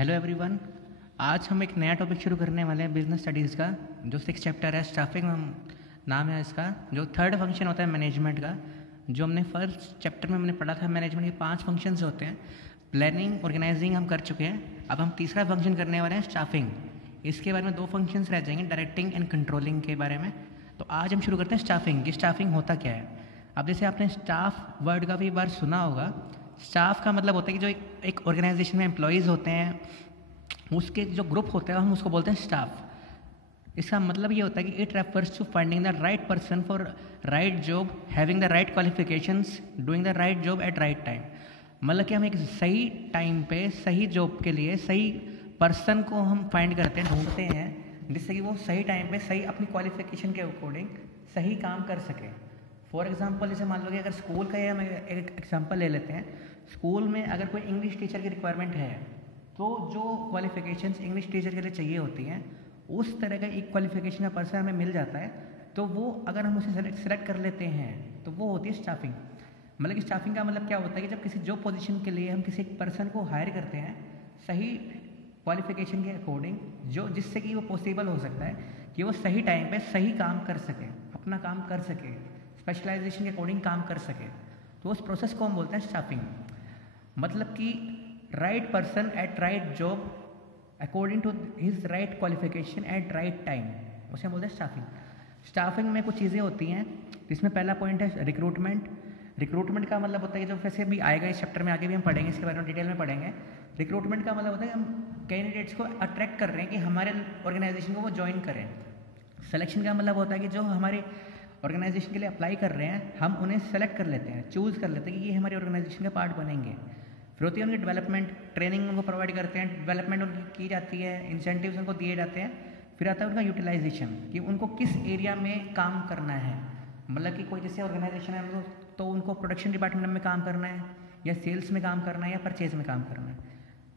Hello everyone. आज हम एक नया टॉपिक शुरू करने वाले हैं बिजनेस स्टडीज़ का, जो 6 चैप्टर है स्टाफिंग नाम है इसका। जो थर्ड फंक्शन होता है मैनेजमेंट का, जो हमने फर्स्ट चैप्टर में हमने पढ़ा था मैनेजमेंट के 5 फंक्शंस होते हैं। प्लानिंग, ऑर्गेनाइजिंग हम कर चुके हैं। अब हम तीसरा फंक्शन करने वाले हैं स्टाफिंग। इसके बारे में 2 फंक्शंस रह जाएंगे, डायरेक्टिंग एंड कंट्रोलिंग के बारे में। तो आज हम शुरू करते हैं स्टाफिंग कि स्टाफिंग होता क्या है। अब जैसे आपने स्टाफ वर्ड का भी बार सुना होगा। स्टाफ का मतलब होता है कि जो एक ऑर्गेनाइजेशन में एम्प्लॉयज़ होते हैं, उसके जो ग्रुप होता है हम उसको बोलते हैं स्टाफ। इसका मतलब ये होता है कि it refers to finding the right person for right job, having the right qualifications, doing the right job at right time. मतलब कि हम एक सही टाइम पे सही जॉब के लिए सही पर्सन को हम फाइंड करते हैं, ढूंढते हैं, जिससे कि वो सही टाइम पे सही अपनी क्वालिफिकेशन के अकॉर्डिंग सही काम कर सके। फॉर एग्जाम्पल जैसे मान लो कि अगर स्कूल का ही हम एक एग्जाम्पल ले लेते हैं। स्कूल में अगर कोई इंग्लिश टीचर की रिक्वायरमेंट है, तो जो क्वालिफिकेशंस इंग्लिश टीचर के लिए चाहिए होती हैं, उस तरह का एक क्वालिफिकेशन का पर्सन हमें मिल जाता है। तो वो अगर हम उसे सेलेक्ट कर लेते हैं तो वो होती है स्टाफिंग। मतलब कि स्टाफिंग का मतलब क्या होता है कि जब किसी जॉब पोजीशन के लिए हम किसी एक पर्सन को हायर करते हैं सही क्वालिफिकेशन के अकॉर्डिंग, जो जिससे कि वो पॉसिबल हो सकता है कि वो सही टाइम पे सही काम कर सके, अपना काम कर सके, स्पेशलाइजेशन के अकॉर्डिंग काम कर सके। तो उस प्रोसेस को हम बोलते हैं स्टाफिंग। मतलब कि right person at right job according to his right qualification at right time, उसे हम बोलते हैं स्टाफिंग। स्टाफिंग में कुछ चीज़ें होती हैं, जिसमें पहला पॉइंट है रिक्रूटमेंट। रिक्रूटमेंट का मतलब होता है कि जो वैसे भी आएगा इस चैप्टर में, आगे भी हम पढ़ेंगे, इसके बारे में डिटेल में पढ़ेंगे। रिक्रूटमेंट का मतलब होता है कि हम कैंडिडेट्स को अट्रैक्ट कर रहे हैं कि हमारे ऑर्गेनाइजेशन को वो ज्वाइन करें। सिलेक्शन का मतलब होता है कि जो हमारे ऑर्गेनाइजेशन के लिए अप्लाई कर रहे हैं, हम उन्हें सेलेक्ट कर लेते हैं, चूज़ कर लेते हैं कि ये हमारे ऑर्गेनाइजेशन का पार्ट बनेंगे। फिर होती है उनकी डेवलपमेंट, ट्रेनिंग उनको प्रोवाइड करते हैं, डेवलपमेंट उनकी की जाती है, इंसेंटिव्स उनको दिए जाते हैं। फिर आता है उनका यूटिलाइजेशन, कि उनको किस एरिया में काम करना है। मतलब कि कोई जैसे ऑर्गेनाइजेशन है तो उनको प्रोडक्शन डिपार्टमेंट में काम करना है, या सेल्स में काम करना है, या परचेज में काम करना है।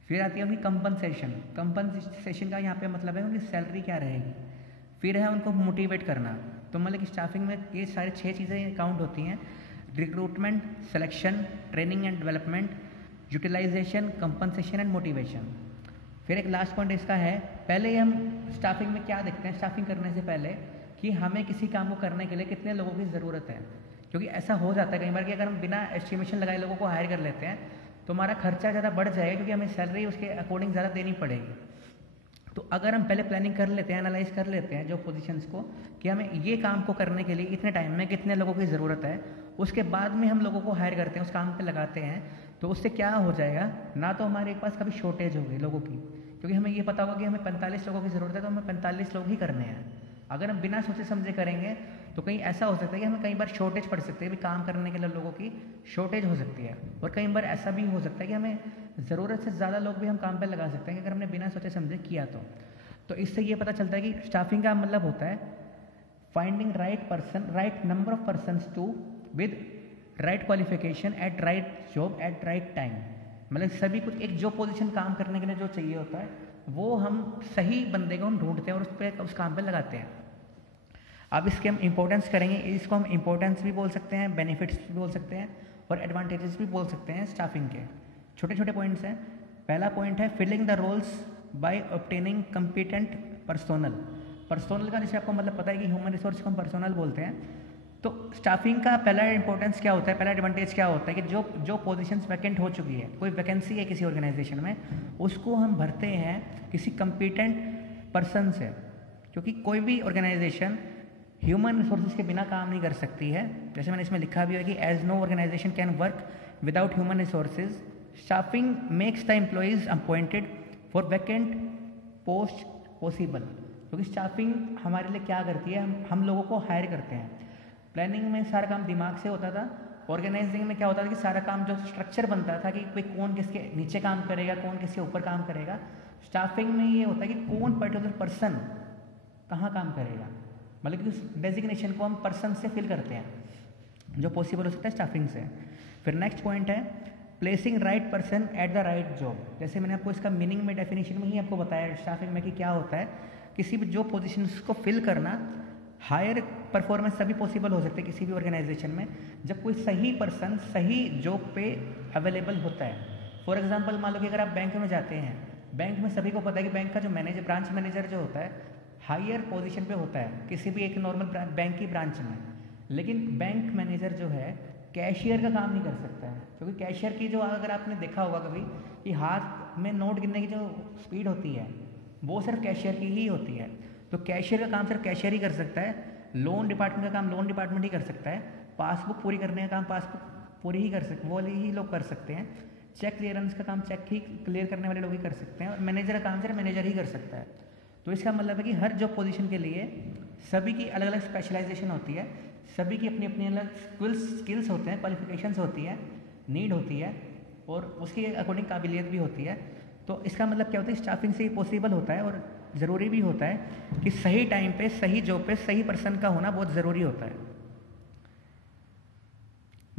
फिर आती है उनकी कंपनसेशन। कंपनसेशन का यहाँ पे मतलब है उनकी सैलरी क्या रहेगी। फिर है उनको मोटिवेट करना। तो मतलब कि स्टाफिंग में ये सारे 6 चीज़ें काउंट होती हैं: recruitment, selection, training and development, utilisation, compensation and motivation. फिर एक लास्ट पॉइंट इसका है, पहले हम स्टाफिंग में क्या देखते हैं स्टाफिंग करने से पहले, कि हमें किसी काम को करने के लिए कितने लोगों की ज़रूरत है। क्योंकि ऐसा हो जाता है कई बार कि अगर हम बिना एस्टिमेशन लगाए लोगों को हायर कर लेते हैं तो हमारा खर्चा ज़्यादा बढ़ जाएगा, क्योंकि हमें सैलरी उसके अकॉर्डिंग ज़्यादा देनी पड़ेगी। तो अगर हम पहले प्लानिंग कर लेते हैं, एनालाइज कर लेते हैं जो पोजीशंस को, कि हमें ये काम को करने के लिए इतने टाइम में कितने लोगों की ज़रूरत है, उसके बाद में हम लोगों को हायर करते हैं, उस काम पे लगाते हैं, तो उससे क्या हो जाएगा, ना तो हमारे पास कभी शॉर्टेज होगी लोगों की। क्योंकि हमें ये पता होगा कि हमें 45 लोगों की ज़रूरत है, तो हमें 45 लोग ही करने हैं। अगर हम बिना सोचे समझे करेंगे तो कहीं ऐसा हो सकता है कि हमें कई बार शॉर्टेज पड़ सकती है, भी काम करने के लिए लोगों की शॉर्टेज हो सकती है। और कई बार ऐसा भी हो सकता है कि हमें ज़रूरत से ज़्यादा लोग भी हम काम पर लगा सकते हैं, कि अगर हमने बिना सोचे समझे किया तो इससे ये पता चलता है कि स्टाफिंग का मतलब होता है finding right person, right number of persons to with right qualification at right job at right time. मतलब सभी कुछ एक जो पोजीशन काम करने के लिए जो चाहिए होता है, वो हम सही बंदे को हम ढूंढते हैं और उस पर उस काम पे लगाते हैं। अब इसके हम इंपॉर्टेंस करेंगे, इसको हम इंपॉर्टेंस भी बोल सकते हैं, बेनिफिट्स भी बोल सकते हैं, और एडवांटेजेस भी बोल सकते हैं स्टाफिंग के। छोटे छोटे पॉइंट्स हैं। पहला पॉइंट है filling the roles by obtaining competent personnel. Personnel का जैसे आपको मतलब पता है कि ह्यूमन रिसोर्स को हम पर्सोनल बोलते हैं। तो स्टाफिंग का पहला इंपॉर्टेंस क्या होता है, पहला एडवांटेज क्या होता है कि जो पोजीशंस वैकेंट हो चुकी है, कोई वैकेंसी है किसी ऑर्गेनाइजेशन में, उसको हम भरते हैं किसी कम्पिटेंट पर्सन से। क्योंकि कोई भी ऑर्गेनाइजेशन ह्यूमन रिसोर्सेज के बिना काम नहीं कर सकती है। जैसे मैंने इसमें लिखा भी है कि as no organisation can work without human resources, staffing makes the employees appointed for vacant post possible. क्योंकि स्टाफिंग हमारे लिए क्या करती है, हम लोगों को हायर करते हैं। प्लानिंग में सारा काम दिमाग से होता था, ऑर्गेनाइजिंग में क्या होता था कि सारा काम जो स्ट्रक्चर बनता था कि कोई कौन किसके नीचे काम करेगा, कौन किसके ऊपर काम करेगा। स्टाफिंग में ये होता है कि कौन पर्टिकुलर पर्सन कहाँ काम करेगा, मतलब कि उस डेजिग्नेशन को हम पर्सन से फिल करते हैं, जो पॉसिबल हो सकता है स्टाफिंग से। फिर नेक्स्ट पॉइंट है placing right person at the right job. जैसे मैंने आपको इसका मीनिंग में डेफिनेशन में ही आपको बताया स्टाफिंग में कि क्या होता है, किसी भी जॉब पोजीशन को फिल करना। हायर परफॉर्मेंस तभी पॉसिबल हो सकते हैं किसी भी ऑर्गेनाइजेशन में जब कोई सही पर्सन सही जॉब पे अवेलेबल होता है। फॉर एग्जांपल मान लो कि अगर आप बैंक में जाते हैं बैंक में सभी को पता है कि बैंक का जो मैनेजर, ब्रांच मैनेजर जो होता है, हायर पोजीशन पे होता है किसी भी एक नॉर्मल बैंक की ब्रांच में। लेकिन बैंक मैनेजर जो है कैशियर का काम नहीं कर सकता है, क्योंकि कैशियर की जो, अगर आपने देखा होगा कभी कि हाथ में नोट गिनने की जो स्पीड होती है वो सिर्फ कैशियर की ही होती है। तो कैशियर का काम सिर्फ कैशियर ही कर सकता है, लोन डिपार्टमेंट का काम लोन डिपार्टमेंट ही कर सकता है, पासबुक पूरी करने का काम पासबुक पूरी ही कर सकते, वो ही लोग कर सकते हैं, चेक क्लियरेंस का काम चेक ही क्लियर करने वाले लोग ही कर सकते हैं, और मैनेजर का काम सिर्फ मैनेजर ही कर सकता है। तो इसका मतलब है कि हर जॉब पोजीशन के लिए सभी की अलग अलग स्पेशलाइजेशन होती है, सभी की अपनी अपनी अलग स्किल्स होते हैं, क्वालिफिकेशंस होती है, नीड होती है, और उसके अकॉर्डिंग काबिलियत भी होती है। तो इसका मतलब क्या होता है, स्टाफिंग से पॉसिबल होता है, और ज़रूरी भी होता है कि सही टाइम पे सही जॉब पे सही पर्सन का होना बहुत ज़रूरी होता है।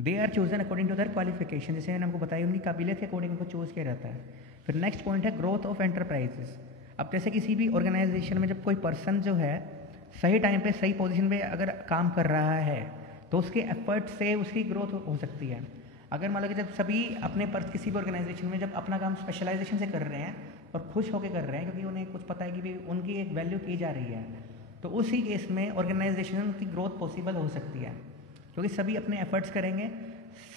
They are chosen according to their qualification, जैसे मैंने आपको बताया उनकी काबिलियत के अकॉर्डिंग उनको चूज़ किया जाता है। फिर नेक्स्ट पॉइंट है ग्रोथ ऑफ एंटरप्राइजेस। अब जैसे किसी भी ऑर्गेनाइजेशन में जब कोई पर्सन जो है सही टाइम पे सही पोजीशन पे अगर काम कर रहा है तो उसके एफर्ट से उसकी ग्रोथ हो सकती है। अगर मान लो कि जब सभी अपने किसी भी ऑर्गेनाइजेशन में जब अपना काम स्पेशलाइजेशन से कर रहे हैं और खुश होकर कर रहे हैं क्योंकि उन्हें कुछ पता है कि भी उनकी एक वैल्यू की जा रही है, तो उसी केस में ऑर्गेनाइजेशन की ग्रोथ पॉसिबल हो सकती है, क्योंकि सभी अपने एफर्ट्स करेंगे।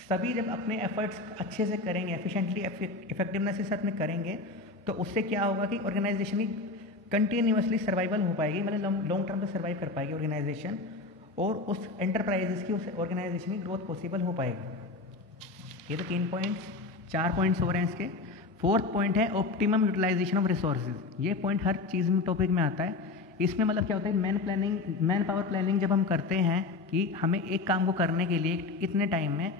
सभी जब अपने एफर्ट्स अच्छे से करेंगे, एफिशिएंटली इफेक्टिवनेस के साथ में करेंगे, तो उससे क्या होगा कि ऑर्गेनाइजेशन की कंटिन्यूसली सर्वाइवल हो पाएगी, मतलब लॉन्ग टर्म तक सर्वाइव कर पाएगी ऑर्गेनाइजेशन, और उस एंटरप्राइजेस की, उस ऑर्गेनाइजेशन की ग्रोथ पॉसिबल हो पाएगी। ये तो 3 पॉइंट्स, 4 पॉइंट्स हो रहे हैं इसके। फोर्थ पॉइंट है ऑप्टिमम यूटिलाइजेशन ऑफ रिसोर्सेज। ये पॉइंट हर चीज़ में टॉपिक में आता है। इसमें मतलब क्या होता है, मैन पावर प्लानिंग जब हम करते हैं कि हमें एक काम को करने के लिए इतने टाइम में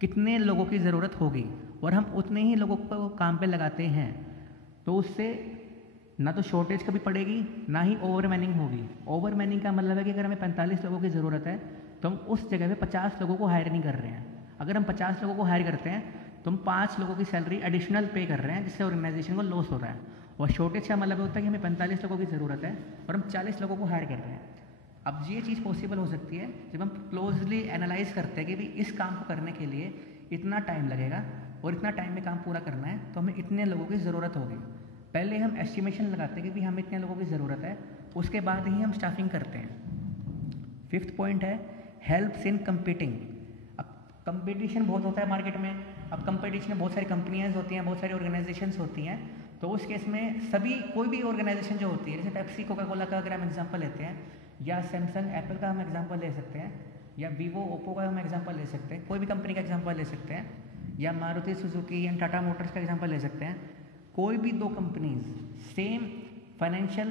कितने लोगों की ज़रूरत होगी और हम उतने ही लोगों को काम पे लगाते हैं, तो उससे ना तो शॉर्टेज कभी पड़ेगी ना ही ओवर मैनिंग होगी। ओवर मैनिंग का मतलब है कि अगर हमें 45 लोगों की ज़रूरत है तो हम उस जगह पे 50 लोगों को हायर नहीं कर रहे हैं। अगर हम 50 लोगों को हायर करते हैं तो हम 5 लोगों की सैलरी एडिशनल पे कर रहे हैं, जिससे ऑर्गेनाइजेशन को लॉस हो रहा है। और शॉर्टेज का मतलब होता है कि हमें 45 लोगों की ज़रूरत है और हम 40 लोगों को हायर कर रहे हैं। अब ये चीज़ पॉसिबल हो सकती है जब हम क्लोजली एनालाइज करते हैं कि भाई इस काम को करने के लिए इतना टाइम लगेगा और इतना टाइम में काम पूरा करना है, तो हमें इतने लोगों की ज़रूरत होगी। पहले हम एस्टिमेशन लगाते हैं कि भाई हमें इतने लोगों की ज़रूरत है, उसके बाद ही हम स्टाफिंग करते हैं। फिफ्थ पॉइंट है हेल्प्स इन कंपीटिंग। अब कंपटीशन बहुत होता है मार्केट में। अब कंपटीशन में बहुत सारी कंपनियाँ होती हैं, बहुत सारी ऑर्गेनाइजेशंस होती हैं, तो उस केस में सभी कोई भी ऑर्गेनाइजेशन जो होती है, जैसे पेप्सी कोका कोला का अगर हम एग्जांपल लेते हैं, या सैमसंग एप्पल का हम एग्जांपल ले सकते हैं, या वीवो ओप्पो का हम एग्जांपल ले सकते हैं, कोई भी कंपनी का एग्जांपल ले सकते हैं, या मारुति सुजुकी या टाटा मोटर्स का एग्जांपल ले सकते हैं। कोई भी दो companies same financial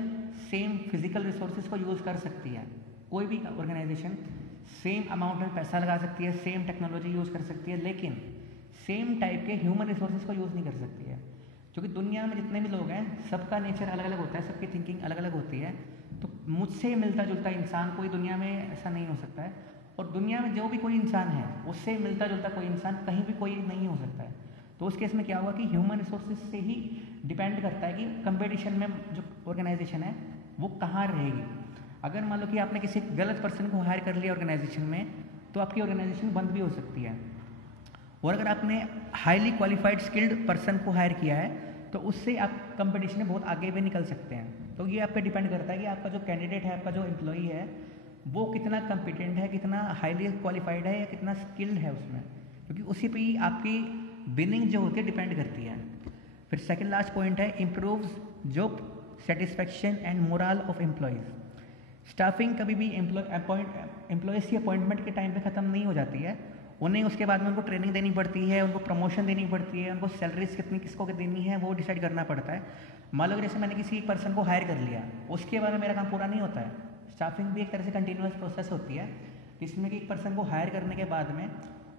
same physical resources को यूज़ कर सकती है। कोई भी ऑर्गेनाइजेशन सेम अमाउंट में पैसा लगा सकती है, सेम टेक्नोलॉजी यूज़ कर सकती है, लेकिन सेम टाइप के ह्यूमन रिसोर्सेज को यूज़ नहीं कर सकती है। क्योंकि दुनिया में जितने भी लोग हैं सबका नेचर अलग अलग होता है, सबकी थिंकिंग अलग अलग होती है। तो मुझसे मिलता जुलता इंसान कोई दुनिया में ऐसा नहीं हो सकता है, और दुनिया में जो भी कोई इंसान है उससे मिलता जुलता कोई इंसान कहीं भी कोई नहीं हो सकता है। तो उस केस में क्या होगा कि ह्यूमन रिसोर्सेज से ही डिपेंड करता है कि कंपटीशन में जो ऑर्गेनाइजेशन है वो कहाँ रहेगी। अगर मान लो कि आपने किसी गलत पर्सन को हायर कर लिया ऑर्गेनाइजेशन में, तो आपकी ऑर्गेनाइजेशन बंद भी हो सकती है। और अगर आपने हाईली क्वालिफाइड स्किल्ड पर्सन को हायर किया है तो उससे आप कंपटीशन में बहुत आगे भी निकल सकते हैं। तो ये आप पे डिपेंड करता है कि आपका जो कैंडिडेट है, आपका जो एम्प्लॉई है, वो कितना कॉम्पिटेंट है, कितना हाईली क्वालिफाइड है, या कितना स्किल्ड है उसमें, क्योंकि उसी पे ही आपकी विनिंग जो होती है डिपेंड करती है। फिर सेकंड लास्ट पॉइंट है improves job satisfaction and moral of employees. Staffing कभी भी एम्प्लॉयज़ की अपॉइंटमेंट के टाइम पे ख़त्म नहीं हो जाती है। उन्हें उसके बाद में उनको ट्रेनिंग देनी पड़ती है, उनको प्रमोशन देनी पड़ती है, उनको सैलरीज कितनी किसको देनी है वो डिसाइड करना पड़ता है। मान लो जैसे मैंने किसी पर्सन को हायर कर लिया, उसके बाद में मेरा काम पूरा नहीं होता है। स्टाफिंग भी एक तरह से कंटिन्यूअस प्रोसेस होती है, जिसमें कि एक पर्सन को हायर करने के बाद में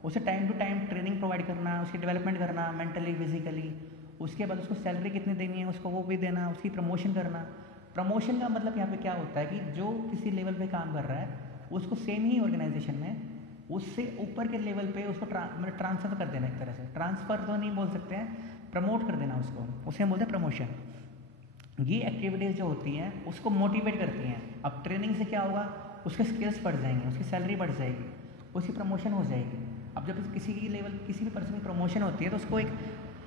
उसे time to time training provide करना, उसकी डेवलपमेंट करना मेंटली फिजिकली, उसके बाद उसको सैलरी कितनी देनी है उसको वो भी देना, उसकी प्रमोशन करना। प्रमोशन का मतलब यहाँ पे क्या होता है कि जो किसी लेवल पे काम कर रहा है उसको सेम ही ऑर्गेनाइजेशन में उससे ऊपर के लेवल पे उसको मतलब ट्रांसफ़र कर देना। एक तरह से ट्रांसफ़र तो नहीं बोल सकते हैं, प्रमोट कर देना उसको, उसे हम बोलते हैं प्रमोशन। ये एक्टिविटीज़ जो होती हैं उसको मोटिवेट करती हैं। अब ट्रेनिंग से क्या होगा, उसके स्किल्स बढ़ जाएंगे, उसकी सैलरी बढ़ जाएगी, उसकी प्रमोशन हो जाएगी। अब जब किसी की लेवल किसी भी पर्सन की प्रमोशन होती है तो उसको एक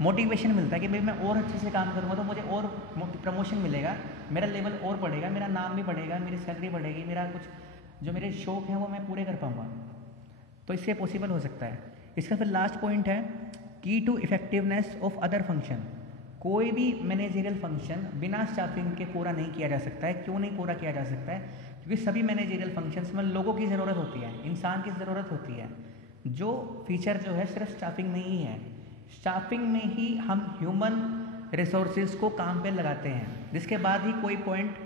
मोटिवेशन मिलता है कि भाई मैं और अच्छे से काम करूँगा तो मुझे और प्रमोशन मिलेगा, मेरा लेवल और बढ़ेगा, मेरा नाम भी बढ़ेगा, मेरी सैलरी बढ़ेगी, मेरा कुछ जो मेरे शौक हैं वो मैं पूरे कर पाऊँगा। तो इससे पॉसिबल हो सकता है। इसका फिर लास्ट पॉइंट है की to effectiveness of other function. कोई भी मैनेजरियल फंक्शन बिना स्टाफिंग के पूरा नहीं किया जा सकता है। क्यों नहीं पूरा किया जा सकता है? क्योंकि सभी मैनेजरियल फंक्शंस में लोगों की ज़रूरत होती है, इंसान की ज़रूरत होती है। जो फीचर जो है सिर्फ स्टाफिंग में ही है। स्टाफिंग में ही हम ह्यूमन रिसोर्सेज को काम पे लगाते हैं, जिसके बाद ही कोई पॉइंट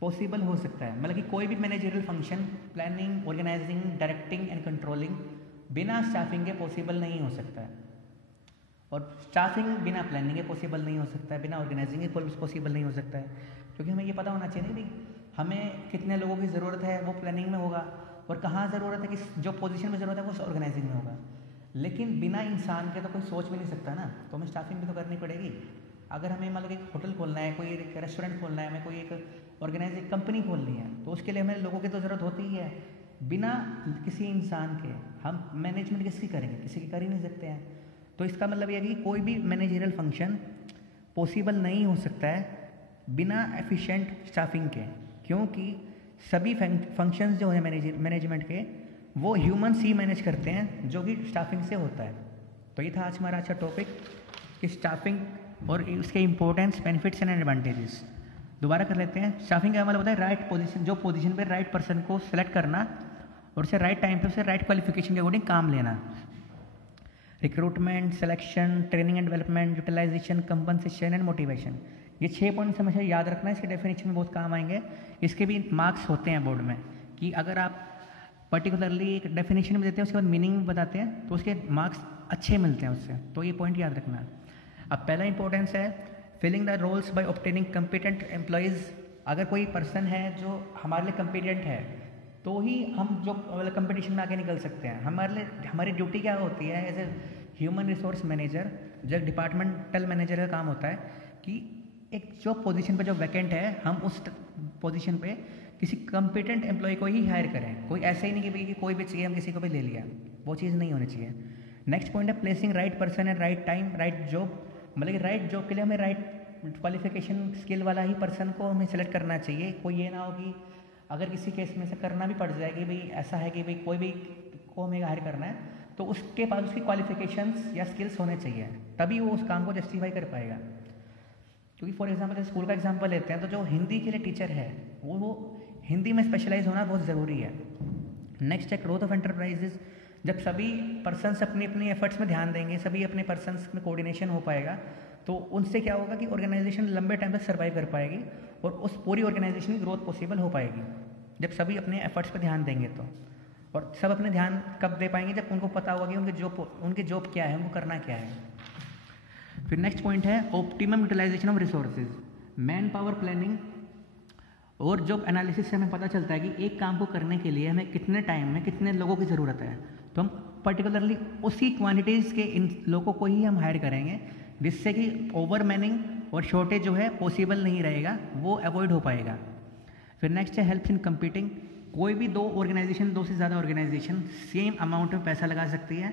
पॉसिबल हो सकता है। मतलब कि कोई भी managerial function planning, organising, directing and controlling बिना स्टाफिंग के पॉसिबल नहीं हो सकता है। और स्टाफिंग बिना प्लानिंग के पॉसिबल नहीं हो सकता है, बिना ऑर्गेनाइजिंग के पॉसिबल नहीं हो सकता है। क्योंकि हमें ये पता होना चाहिए कि हमें कितने लोगों की ज़रूरत है वो प्लानिंग में होगा, और कहाँ ज़रूरत है, किस जो पोजीशन में ज़रूरत है वो ऑर्गेनाइजिंग में होगा। लेकिन बिना इंसान के तो कोई सोच भी नहीं सकता ना, तो हमें स्टाफिंग भी तो करनी पड़ेगी। अगर हमें मतलब एक होटल खोलना है, कोई एक रेस्टोरेंट खोलना है, हमें कोई एक ऑर्गेनाइजिंग कंपनी खोलनी है, तो उसके लिए हमें लोगों की तो ज़रूरत होती ही है। बिना किसी इंसान के हम मैनेजमेंट किसकी करेंगे? किसी की कर ही नहीं सकते हैं। तो इसका मतलब यह है कि कोई भी मैनेजरियल फंक्शन पॉसिबल नहीं हो सकता है बिना एफिशिएंट स्टाफिंग के, क्योंकि सभी फंक्शंस जो है मैनेजमेंट के वो ह्यूमंस ही मैनेज करते हैं, जो कि स्टाफिंग से होता है। तो ये था आज हमारा अच्छा टॉपिक कि स्टाफिंग और उसके इंपॉर्टेंस, बेनिफिट्स एंड एडवांटेजेस। दोबारा कर लेते हैं। स्टाफिंग का मतलब होता है राइट पोजीशन, जो पोजीशन पे राइट पर्सन को सेलेक्ट करना और उसे राइट टाइम पे उसे राइट क्वालिफिकेशन के अकॉर्डिंग काम लेना। Recruitment, selection, training and development, utilisation, compensation and motivation. ये 6 पॉइंट्स हमेशा याद रखना है, इसके डेफिनेशन में बहुत काम आएंगे। इसके भी मार्क्स होते हैं बोर्ड में कि अगर आप पर्टिकुलरली एक डेफिनेशन में देते हैं उसके बाद मीनिंग में बताते हैं तो उसके मार्क्स अच्छे मिलते हैं उससे, तो ये पॉइंट याद रखना। अब पहला इंपॉर्टेंस है filling the roles by obtaining competent employees. अगर कोई पर्सन है जो हमारे लिए कम्पिटेंट है तो ही हम जो कंपटीशन में आगे निकल सकते हैं। हमारी ड्यूटी क्या होती है as a human resource manager, जो डिपार्टमेंटल मैनेजर का काम होता है कि एक जो पोजीशन पे जो वैकेंट है हम उस पोजीशन पे किसी कम्पिटेंट एम्प्लॉय को ही हायर करें। कोई ऐसा ही नहीं कि भाई कि कोई भी चाहिए हम किसी को भी ले लिया, वो चीज़ नहीं होनी चाहिए। नेक्स्ट पॉइंट है placing right person at right time right job. मतलब कि राइट जॉब के लिए हमें राइट क्वालिफिकेशन स्किल वाला ही पर्सन को हमें सेलेक्ट करना चाहिए। कोई ये ना हो कि अगर किसी केस में से करना भी पड़ जाए कि भाई ऐसा है कि भाई कोई भी को हमें हायर करना है तो उसके पास उसकी क्वालिफिकेशंस या स्किल्स होने चाहिए, तभी वो उस काम को जस्टिफाई कर पाएगा। क्योंकि फॉर एग्जांपल स्कूल का एग्जांपल लेते हैं तो जो हिंदी के लिए टीचर है वो हिंदी में स्पेशलाइज होना बहुत ज़रूरी है। नेक्स्ट है ग्रोथ ऑफ एंटरप्राइजेज। जब सभी पर्सन्स अपनी अपनी एफर्ट्स में ध्यान देंगे, सभी अपने पर्सन्स में कोऑर्डिनेशन हो पाएगा, तो उनसे क्या होगा कि ऑर्गेनाइजेशन लंबे टाइम तक सर्वाइव कर पाएगी और उस पूरी ऑर्गेनाइजेशन की ग्रोथ पॉसिबल हो पाएगी जब सभी अपने एफर्ट्स पर ध्यान देंगे। तो और सब अपने ध्यान कब दे पाएंगे? जब उनको पता होगा कि उनकी जॉब क्या है, उनको करना क्या है। फिर नेक्स्ट पॉइंट है optimum utilisation of resources. Man power planning और जॉब एनालिसिस से हमें पता चलता है कि एक काम को करने के लिए हमें कितने टाइम में कितने लोगों की ज़रूरत है, तो हम पर्टिकुलरली उसी क्वांटिटीज़ के इन लोगों को ही हम हायर करेंगे, जिससे कि ओवर मैनिंग और शॉर्टेज जो है पॉसिबल नहीं रहेगा, वो अवॉइड हो पाएगा। फिर नेक्स्ट है हेल्प्स इन कंपीटिंग। कोई भी दो से ज़्यादा ऑर्गेनाइजेशन सेम अमाउंट में पैसा लगा सकती है,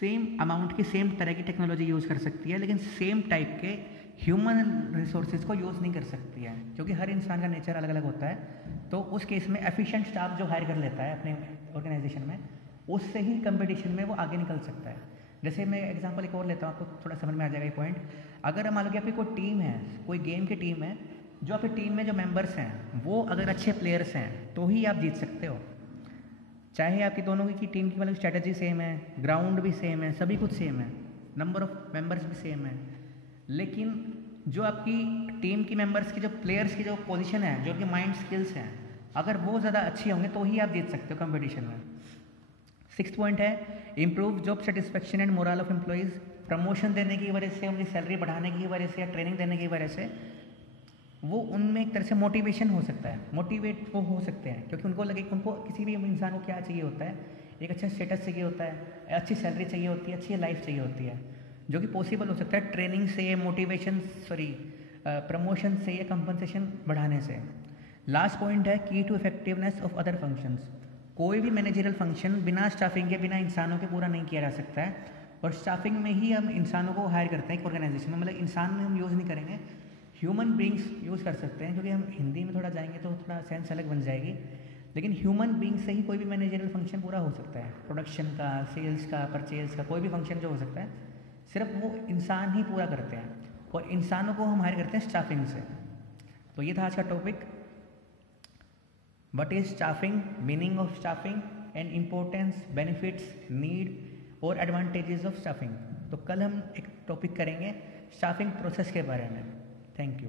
सेम अमाउंट की सेम तरह की टेक्नोलॉजी यूज़ कर सकती है, लेकिन सेम टाइप के ह्यूमन रिसोर्सेज को यूज़ नहीं कर सकती है, क्योंकि हर इंसान का नेचर अलग अलग होता है। तो उस केस में एफिशिएंट स्टाफ जो हायर कर लेता है अपने ऑर्गेनाइजेशन में, उससे ही कंपटीशन में वो आगे निकल सकता है। जैसे मैं एग्जांपल एक और लेता हूँ, आपको थोड़ा समझ में आ जाएगा ये पॉइंट। अगर मान लो कि आपकी कोई टीम है, कोई गेम की टीम है, जो आपकी टीम में जो मेंबर्स हैं वो अगर अच्छे प्लेयर्स हैं तो ही आप जीत सकते हो। चाहे आपकी दोनों की टीम की मतलब स्ट्रैटेजी सेम है, ग्राउंड भी सेम है, सभी कुछ सेम है, नंबर ऑफ मेंबर्स भी सेम है, लेकिन जो आपकी टीम की मेंबर्स की जो प्लेयर्स की जो पोजीशन है, जो उनके माइंड स्किल्स हैं, अगर वो ज़्यादा अच्छे होंगे तो ही आप जीत सकते हो कंपटीशन में। 6th पॉइंट है improve job satisfaction and moral of employees. Promotion देने की वजह से, उनकी सैलरी बढ़ाने की वजह से या ट्रेनिंग देने की वजह से वो उनमें एक तरह से मोटिवेशन हो सकता है, मोटिवेट वो हो सकते हैं, क्योंकि उनको लगे उनको किसी भी इंसान को क्या चाहिए होता है, एक अच्छा स्टेटस चाहिए होता है, अच्छी सैलरी चाहिए होती है, अच्छी लाइफ चाहिए होती है, जो कि पॉसिबल हो सकता है ट्रेनिंग से, मोटिवेशन प्रमोशन से या कंपनसेशन बढ़ाने से। लास्ट पॉइंट है की to effectiveness of other functions. कोई भी मैनेजरियल फंक्शन बिना स्टाफिंग के, बिना इंसानों के पूरा नहीं किया जा सकता है, और स्टाफिंग में ही हम इंसानों को हायर करते हैं एक ऑर्गेनाइजेशन में, मतलब इंसान में हम यूज़ नहीं करेंगे, ह्यूमन बींग्स यूज़ कर सकते हैं, क्योंकि हम हिंदी में थोड़ा जाएंगे तो थोड़ा सेंस अलग बन जाएगी। लेकिन ह्यूमन बींग से ही कोई भी मैनेजरियल फंक्शन पूरा हो सकता है, प्रोडक्शन का, सेल्स का, परचेज का, कोई भी फंक्शन जो हो सकता है सिर्फ वो इंसान ही पूरा करते हैं, और इंसानों को हम हायर करते हैं स्टाफिंग से। तो ये था आज का topic, what is staffing, meaning of staffing and importance, benefits, need और एडवांटेजेस ऑफ स्टाफिंग। तो कल हम एक टॉपिक करेंगे स्टाफिंग प्रोसेस के बारे में। Thank you.